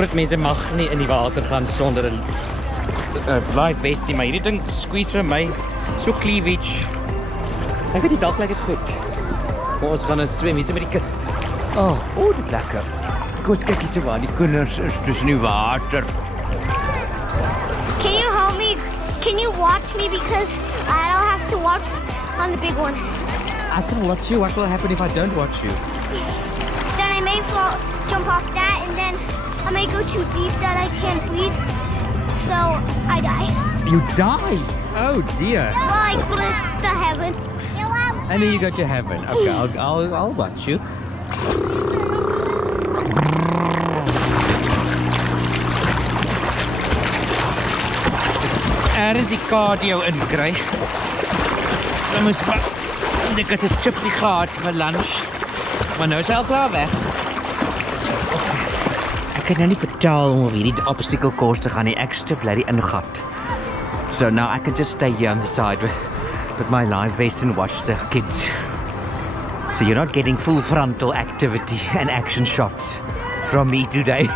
groot mense mag nie in die water gaan sonder 'n life vest nie, maar hierdie ding squeeze vir my so cleavage. Ek weet nie, dalk lyk dit goed. Maar ons gaan nou swem hier met die kind. Oh, dis lekker. Kom ons kyk hier so waar die kinders is tussen die water. Can you help me? Can you watch me because I don't have to watch on the big one. I can watch you. What will happen if I don't watch you? Then I may fall, jump off that, and then I may go too deep that I can't breathe. So I die. You die? Oh dear. Well, I go to heaven. And then you go to heaven. Okay, I'll watch you. Er is die cardio inkry. So moes maar ek het 'n chipie gehad vir lunch. Maar nou is hy al klaar weg. Ek kan nou nie betaal om op hierdie obstacle course te gaan nie. Ek stip bloody ingat. So now I can just stay here on the side with my live vest and watch the kids. So you're not getting full frontal activity and action shots from me today.